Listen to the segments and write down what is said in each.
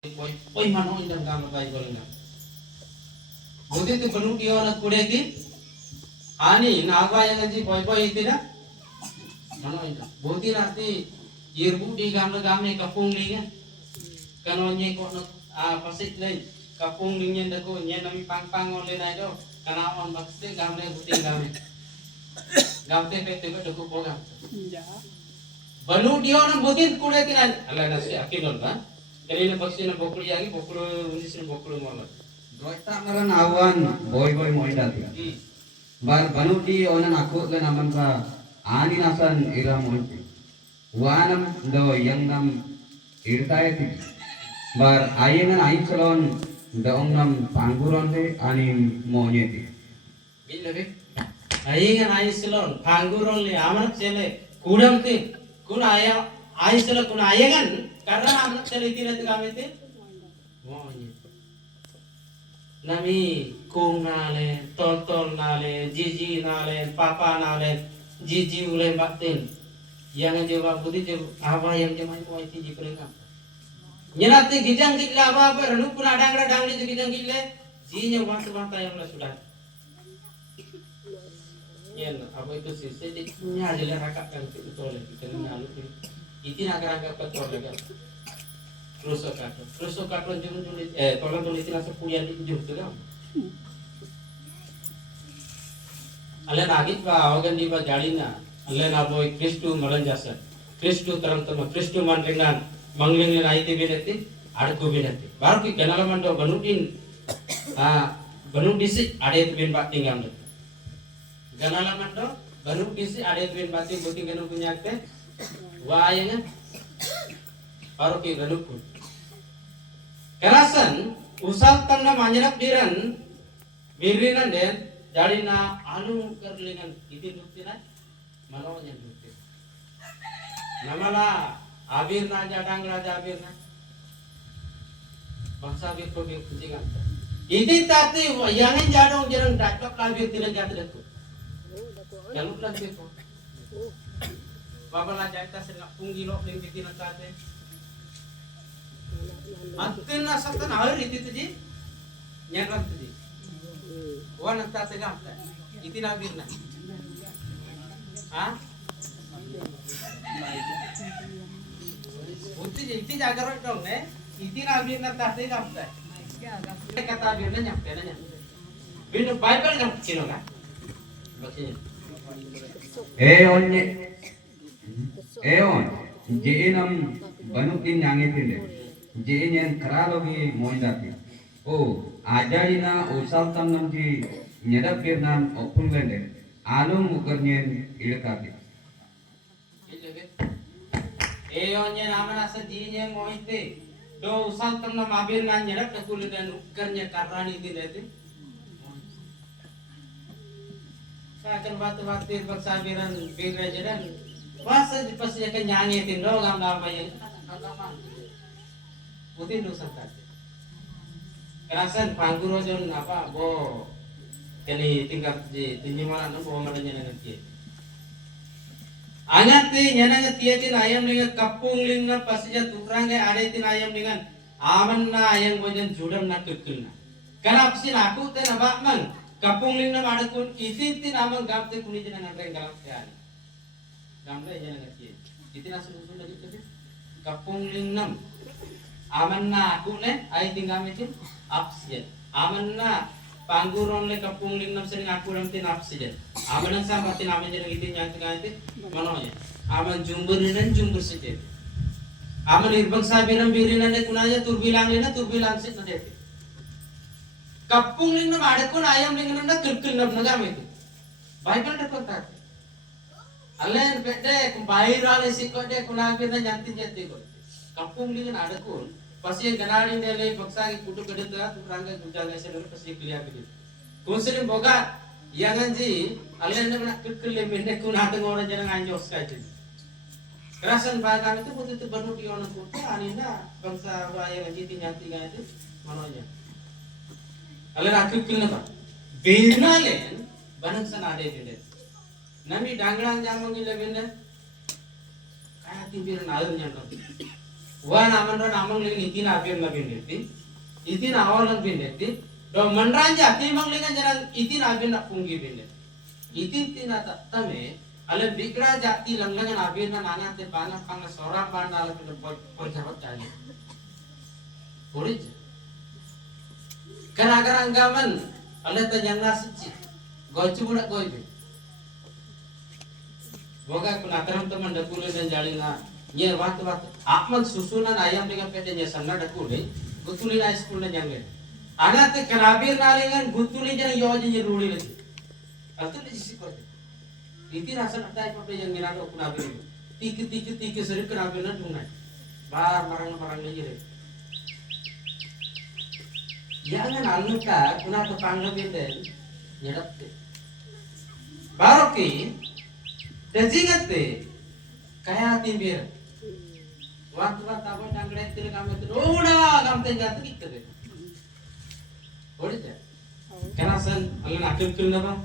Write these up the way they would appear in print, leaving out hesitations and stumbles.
Oi mano indam kam bai golna bodi tu banu dia na kude ti ani nagwa yang ji boy itira mano indam bodi rati irbu di gam ne kapung linga kano nye ko na pasik lai kapung linga ndako nye nami pang ole nai do kana on bakse gam ne buti gam te pe te ko ko boga ja banu dia na bodi kude ti ala na si akin ba Kali pasti na bokul yagi bokul unis na bokul mola. Doita naran awan boy moi dati. Bar banu di onan aku le naman ka ani nasan ira monti. Wanam do yang nam irtai ti. Bar ayengan ayin salon daong nam pangguron te ani monye ti. Bila be? Ayengan ayin salon pangguron le aman chele kudam ti kun aya ayin salon kun ayengan karena anak teliti nanti kami itu, nami kung nale, tol nale, jiji nale, papa nale, jiji ulai batin, yang jawab budi jawab apa yang jawab itu itu jikreka. Nyenati gijang gila apa, renu pun ada itu gijang gila, jinya banta yang lah sudah. Yen apa itu sih, sedikitnya aja lah rakap kan itu oleh kita mengalu itu naga petor lagi. Russo kato jum tulis tolong tulisin asa kuliah di jum tu kan. Alle nagit ba awagan di ba jari na. Alle na boy Kristu malan jasa. Kristu terang tama Kristu mandringan mangling na ite binati adku binati. Baru ki kenala mando banutin banu disi ade bin bat tinggal. Kenala mando banu disi ade bin bat buting ganu punya te. Wa ayanga baru ki ganupun. Kerasan usal tanna manjarak birinan den jadi na alu kerlingan itu dukti na malawanya dukti. Namala abir na jadang raja abir na bangsa abir ko bin kucingan. Itu tati yang jadong jarang dapat abir tidak jatuh deku. Jaluk lagi ko. Babala jata senang punggilo ning bikinan kate. Atin na satan air itu tuh ji, nyerap tuh ji. Wan nanti tegak, itu nabir na. Itu jaga rot dong ne, itu nabir na tegak tuh. Kata nabir na nyampe na nyampe. Bino Bible kan cino kan? Eon, jenam banutin yang itu deh. Jenyen keralogi moindati. Oh, ajarina usal tam namji nyedap birnan opun lende. Alum mukarnyen ilkati. Eonnya nama nasa jinnya mointe. Do usal tam nam abir nan nyedap takul dan ukarnya karani tidak itu. Kacan batu bersabiran biraja dan masa pasti akan nyanyi tindo gam nama yang Putin dosa tadi. Kerasan pangguro jon apa bo kali tingkat di tinjauan anu bo mana nyana ngetie. Angat ti nyana ngetie tin ayam dengan kapung lingna pasija tukrangge ade tin ayam dengan aman na ayam bojan judam na kekilna. Kenapa sih aku ten abak mang kapung lingna ada kun isi tin amang gamte kuni jana ngreng galak tiani. Gamle nyana ngetie. Itu langsung lagi tu kapung lingnam amanna aku ne ai tinggal mesin absen amanna pangguron le kapung lingnam sering aku ram tin absen amanna sa patin aman jeng itu nyang tinggal itu manonya aman jumbur sete aman irbang sabiram birinan ne kunanya turbilang sit na dete kapung lingnam adakun ayam lingnam na kilnam na gam itu Bible ta kota allen pede bairale sikode kunagina nyanti ko kampung lingan adakun pasti ganari nele baksa ki kutu kedeta turanga gujanga sedor pasti kliya gitu kunsrin boga yanganji allen na kekle menne kun ada ngora jana anjos kaite kerasan bagan itu butuh banu di ona kutu anina bangsa waya ngiti nyanti gaite manonya allen akil na binalen banak sanade dede nami danglang jamang ile benda kaya timbir naur nyandong wan aman ron amang lingin itin abion mabin deti itin awalan bin deti do manranja ti mang lingan jarang itin abion nak punggi bin deti itin tina tame ale bikra jati langlangan abion na nana te bana pang sora bana ala bin berjabat kali Orij gara-gara anggaman ale tanyang nasi gocu budak goju boga kunakaram teman dakule dan jalina nyer waktu akmal susunan ayam dengan petenya sanna dakule gutuli na school na jangle anate kanabir nalingan gutuli jang yoje nyeruli lagi atul di sisi kote iti rasa atai pape yang minado kunabir tiki seri kanabir na tungai bar marang lagi re jangan aluka kunata panglabin den nyedap te baroki Dajingate kaya timbir waktu apa dangdut itu kami itu udah kami tinggal tuh gitu deh boleh karena sen allen akil napa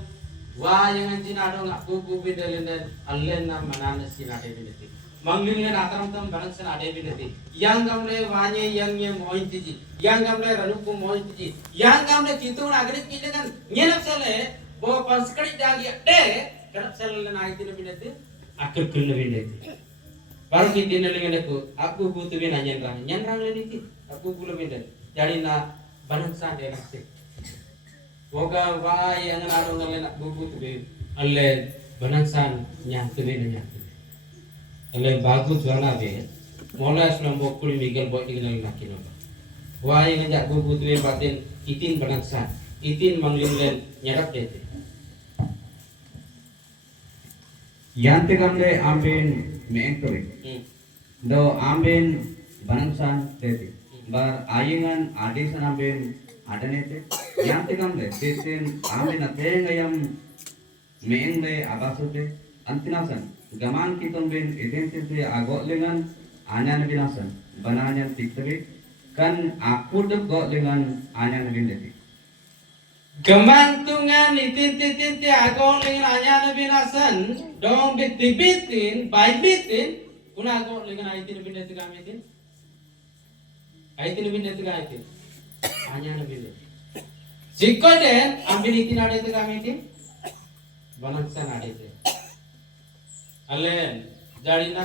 wah yang anjing ada nggak kuku bidalin dan allen nama mana sih ada bidati manglingnya datang tem barang sen ada bidati yang kami wanya yang mau intiji yang kami ranuku mau intiji yang kami itu agak kita kan nyenak sele bawa pas sekali lagi deh kerap selalu naik itu bidati, aku kena bidati. Baru kita nilai aku butuh bina nyanrang lagi aku gula bidati. Jadi na banyak sandi nasi. Boga wah yang ada orang nak butuh bina, alle banyak sand nyatu bina. Alle bagus warna bina. Mula sebelum bokul miguel buat dikenal nak kino. Wah yang ada butuh bina batin itin banyak sand, itin manglinglen nyerap dete. Yanti gamle ambin meengtori. Do ambin banangsan teti. Bar ayingan adisan ambin adanete. Yanti gamle tetin ambin ateng ayam meengle abasute antinasan. Gaman kitong bin identity agot lengan anyan binasan. Bananyan tiktabi kan akudep got lengan anyan bindeti. Gemantungan itin agong lengan anya binasan dong bitin kuna agong lengan itin bindeti kami itin bindeti kami itin anya bindeti jiko den ambil itin ada itu kami itin banaksan ada itu alen jarina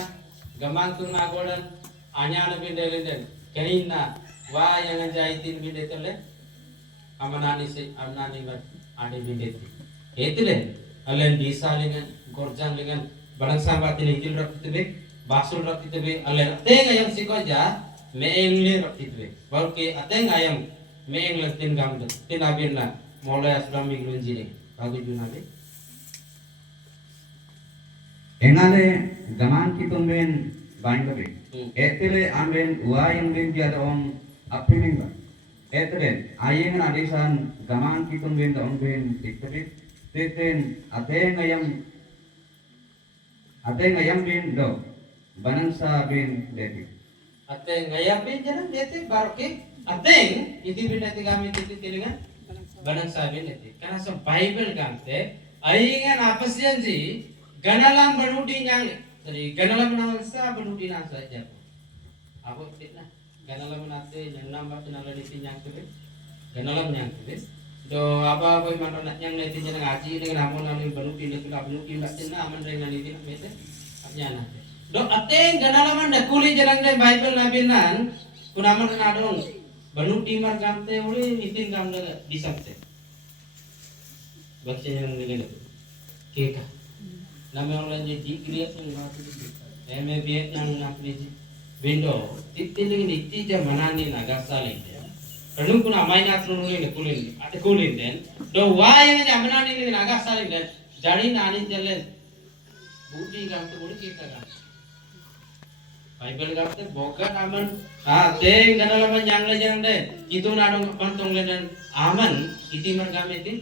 gemantung agodan anya bindeti den kanina wah yang jaitin bindeti le amanani se amnani gat ade bindeti etile alen bisa lengan gorjang lengan barang sambat ini itil rakitbe basul rakitbe alen ateng ayam sikoja meengle rakitbe balke ateng ayam meengle tin gamde tin abirna molay aslam miglunjine bagu junabe engale gaman kitumben baingabe etile amben uayang bin jadong apininga etren ayengan adisan gaman kitong bin taong bin iktabit teten ateng ayam bin do banangsa bin deti ateng ayam bin jalan deti baroke ateng iti bin deti kami titi tilingan banangsa bin deti karena so Bible kante ayengan apa sih anji ganalam banuti nyang jadi ganalam nangsa banuti nangsa aja aku fitnah ganalam nate yang nambah kenala di tinyang tuh ganalam nyang tuh do apa mana nak nyang nete nyang ngaji dengan amon nang baru pindah tu baru pindah cina aman dengan itu nak bete nyana do ateng ganalam anda kuli jarang deh Bible nabinan kunaman ngadong baru timar gamte uli mitin gamte disabte baca yang ini keka nama orang jadi kriat yang batu MBA yang nak ni Bindo, titik ini tidak manani nagasali. Kalau kuna mainnya turun ini kulin, ada kulin den. Do wayang aja manani ini nagasali den. Jadi nani jalan, budi gamte budi kita kan. Bible gamte boga aman. Teng dana laman yang lejang den. Itu nadong pantong dan aman. Iti mergame tin.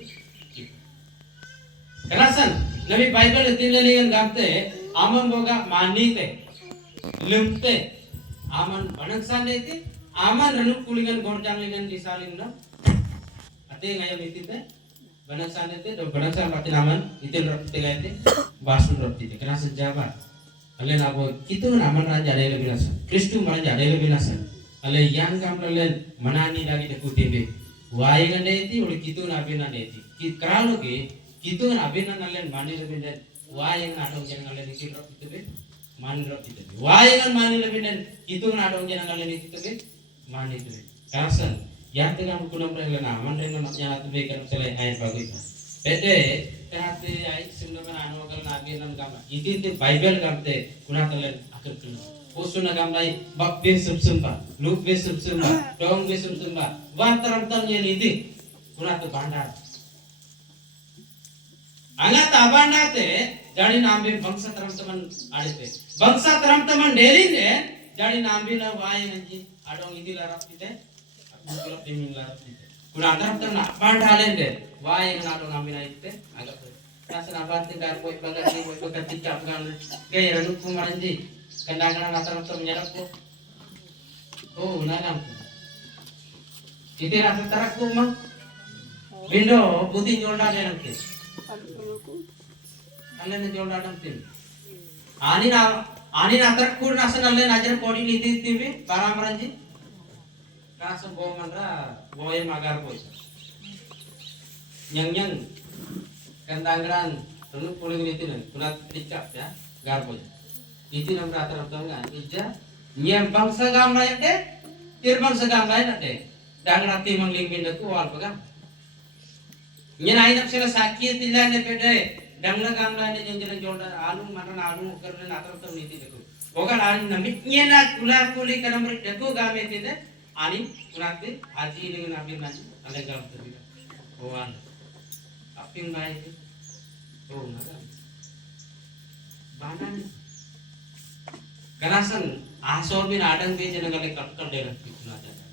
Kerasan, nabi Bible tinlelian gamte aman boga mani te, lumte. Aman banangsan itu aman renuk kulingan gorjang lingan disalin na ate ngayam itu teh banangsan itu do banangsan batin aman itu roti tega itu basun roti teh kena sejabat ale nabo kitu naman raja ada lebih nasa Kristu maraja ada lebih nasa ale yang gamralen manani lagi dekutibe wayangan deti uli kitu nabina deti kikralo ke kitu nabina nalen mani lebih den wayangan adong jangan nalen kirop itu be mani rop itu be wayangan mani lebih den kitu adong jangan nalen itu be mani itu be karasan yang tengah kunam rela naman rela namanya itu be kan selai ayat bagus pede tehati ai sebenarnya anu kalau nabi nam gamla itu Bible gamte kunatalen akal kuno usuna gamlai bab be subsumba luk be subsumba dong be subsumba wantaram tam yang itu kunat bandar angat abanda te jadi nambe bangsa taram teman adete bangsa taram teman deri ne jadi nambe na wai nanti adong itu larap kita mungkin dimin larap kita kunataram tam na bandalen de wai ngadong nambe na itu agak nasa nabatin dar boy bagati boy bagati cap kan gaya ranu kumaranji kendang-kendang natar to menyerap ko oh nagam iti rasa tarak ko ma lindo buti jolda de nanti alle ne jolda nanti ani na tarak ko nasa nalle najar kodi niti tibi paramaranji nasa go manra boy magar boy nyang kendangran tunu puling itu nih kunat dicap ya garbo itu nam rata rata ngan ija nyem bangsa gamla ya deh tir bangsa gamla ya deh dangra timang lingbin itu wal pegam nyenai nak sila sakit tilan ne pede dangra gamla ne jenjera jolda alu mana alu karena rata rata niti itu bokan ani namik nyena kula kuli kanam rik deku game itu ani kunat haji dengan nabi nan ale galam tu owan aping baik oh naga banan ganasan asor bin adang be jena gale katkal de rakitna jana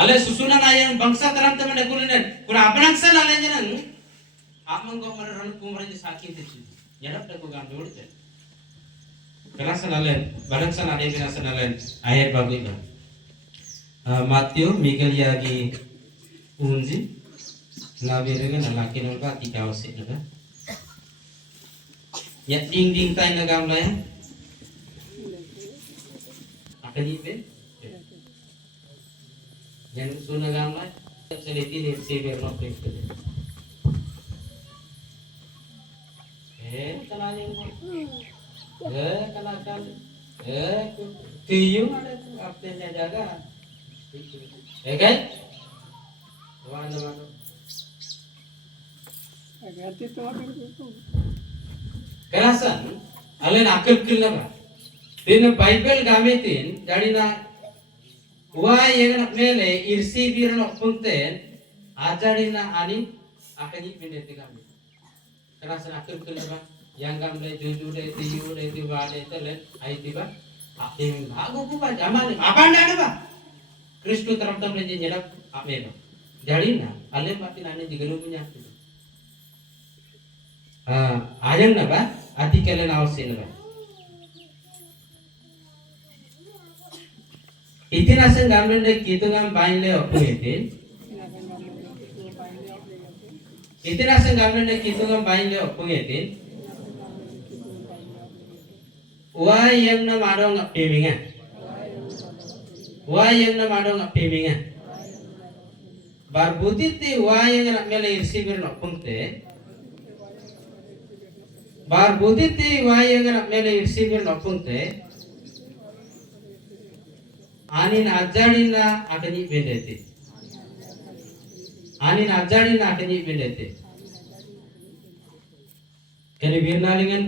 ale susuna nayang bangsa taram teman degulinen kuna apnang sal ale jena amang go mar ran kumar je sakit techi nyadap de ko gam dorte ganasan ale balaksan ade binasan ale ayat bagai ba Matthew Miguel yagi unji nabirega nalaki nolka tika wasik naga ya ding ding tay na gamla ya akani pe yan suna gamla seliti ni sebe no pe kalani kalakan tiyu ada tu apne jaga kan wana wana agati to kerasan alen akal kilna ba tin Bible gametin jadi na wa yegan mele irsi biran opunten ajari na ani akani pinde tigam kerasan akal kilna ba yang gamle juju de tiwa de tele ai tiba akim aku ku ba zaman apa ndak ba Kristu teram-teram le nyedap ame ba jadi na alen patin ane digelu punya ayang na ba ati kelen awsin ba itinasan gamlen de kitungam bainle opungetin itinasan gamlen de kitungam bainle opungetin wa yang na madong piminga wa yang na madong piminga barbuditi wa yang na mele irsibir no pungte bar buditi wayangan mele irsibir nopunte anin ajadina akani bendete kani birnalingan